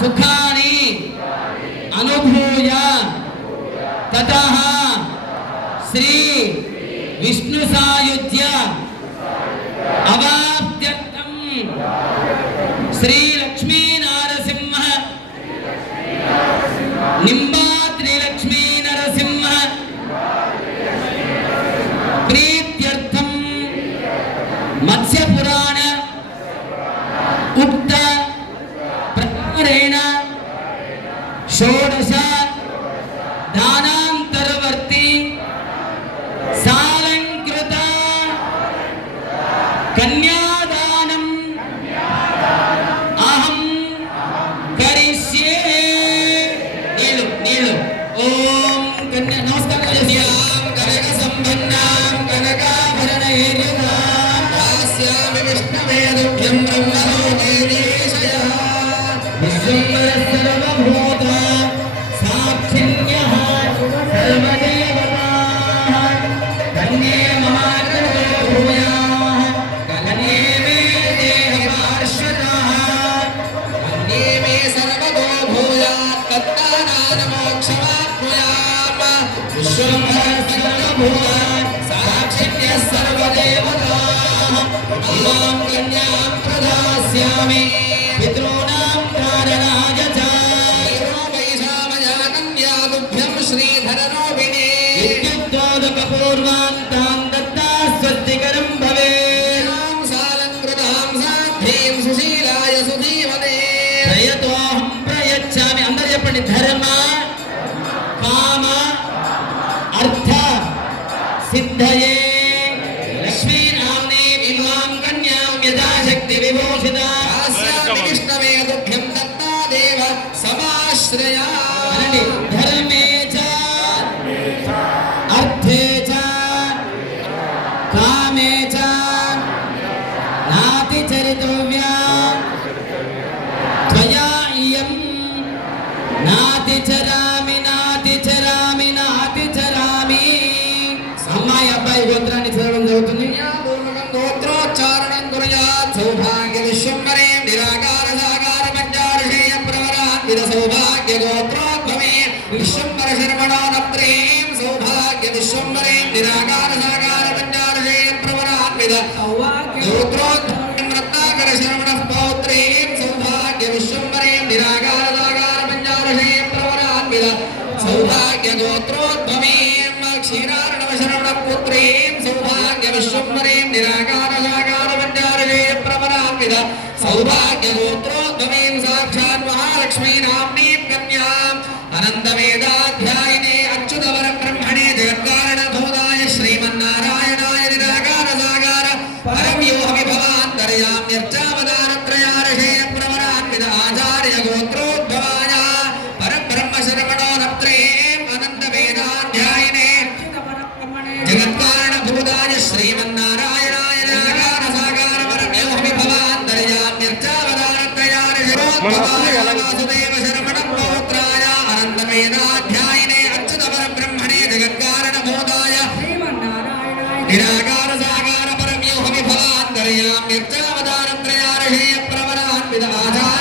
సుఖాని అనుభూయ. తత శ్రీ విష్ణు సాయుధ్య అవాప్త్యర్థం శ్రీ లక్ష్మీ నారసింహ. నింబా త్రిలక్ష్మీ నరసింహ. ప్రీత్యర్థం. మత్స్యపురా ವರ್ಷ ದಾನಾಂತರವರ್ತಿ ಸಾಲಂಕೃತ ಕನ್ಯಾದಾನಂ ಅಹಂ ಕರಿಷ್ಯೆ ನೀಳು ನೀಳು ಓಂ ಕನ್ಯಾ ನಮಸ್ಕಾರ ಕನಕ ಸಂಪನ್ನ ಕನಕಾಭರಣ ವಿಷ್ಣುವೇ ಬ್ರಹ್ಮ ಸರ್ವಭೂತ విశ్వంబర సర్వభూత సాక్షిణ్యः సర్వదేవతాః ఇమాం కన్యాం ప్రదాస్యామి పితॄణాం కారణాయ చ వైశామయాకన్యాదుభ్యం శ్రీధరనోపినే విద్యుత్తోదకపూర్వాం తాం దత్తా స్వస్తికరం భవేత్ సాలంకృతాం సాధ్వీం సుశీలాయ సుధీమనే ప్రయతోహం సిద్ధయే లక్ష్మీనామ్నే విద్వాం కన్యాం యథాశక్తి విభూషిత దాస్యామి విష్ణవేదుభ్యం దత్తా దేవ సమాశ్రయా అనండి ధర్మే చ అర్థే చ కామే చ ఇది సౌభాగ్య గోత్రోద్భవే విశ్వంబర శర్మణోనప్రేం సౌభాగ్య విశ్వంబరే నిరాకార సాకార పంచారుషేయ ప్రవరాన్విత గోత్రోద్భవం రత్నాకర శరవణ పౌత్రీం సౌభాగ్య విశ్వంబరే నిరాకార సాకార పంచారుషేయ ప్రవరాన్విత సౌభాగ్య గోత్రోద్భవేం క్షీరారణవ శరవణ పుత్రేం సౌభాగ్య విశ్వంబరీం నిరాకార సాకార పంచారుషేయ ప్రవరాన్విత సౌభాగ్య విభవాంతర్యామ్యర్చావదానత్రయారషేయ ప్రవరాన్విత ఆచార్య గోత్రోద్భవాయ పరబ్రహ్మ శరవణో నప్త్రేం అనంత వేదాధ్యాయినే జగత్కారణ భూతాయ శ్రీమన్నారాయణాయ వాసుదేవ శరవణం అనంత వేదాధ్యాయినే అచ్యుత పరబ్రహ్మణే జగత్కారణ భూతాయ నిరాకార